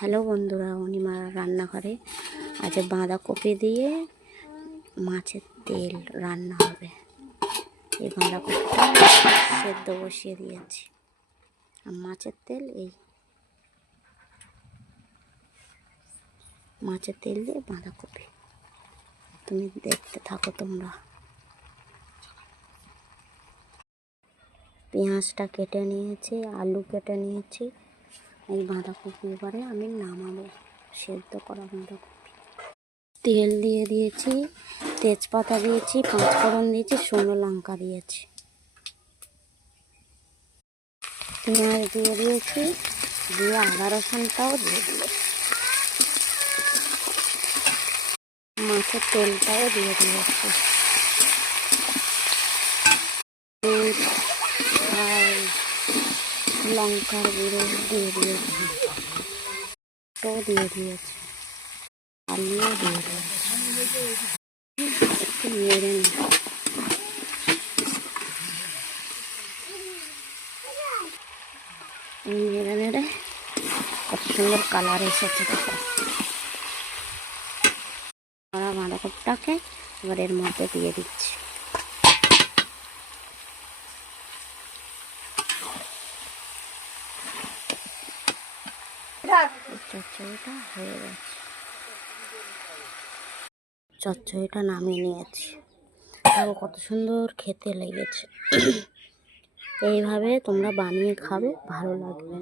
Hello বন্ধুরা, অনিমা রান্নাঘরে আজ বাঁধাকপি দিয়ে মাছের তেল রান্না হবে। এই বাঁধাকপিটা সেদ্ধ বসিয়ে দিয়েছি, আর মাছের তেল এই মাছের তেল দিয়ে বাঁধাকপি। তুমি দেখতে থাকো তোমরা। পেঁয়াজটা কেটে নিয়েছি, আলু কেটে নিয়েছি। এই বাঁধাকপি এবারে আমি নামাবো, সেদ্ধ করা বাঁধাকপি। তেল দিয়ে দিয়েছি, তেজপাতা দিয়েছি, পাঁচফোড়ন দিয়েছি, শুকনো লঙ্কা দিয়েছি, পেঁয়াজ দিয়ে দিয়েছি, দিয়ে আদা রসুনটাও দিয়ে দিয়েছি, মাছের তেলটাও দিয়ে দিয়েছি, আর লঙ্কার গুঁড়ো দিয়ে দিয়েছি, দিয়ে দিয়েছি, আলুও দিয়ে দিয়েছি। একটু নেড়ে নেড়ে নেড়ে কত সুন্দর কালার এসেছে দেখো। বাঁধাকপিটাকে এবার এর মধ্যে দিয়ে দিচ্ছি। চচ্চড়িটা হয়ে গেছে, চচ্চড়িটা নামিয়ে নিয়েছি। কত সুন্দর খেতে লেগেছে। এইভাবে তোমরা বানিয়ে খাবে, ভালো লাগবে।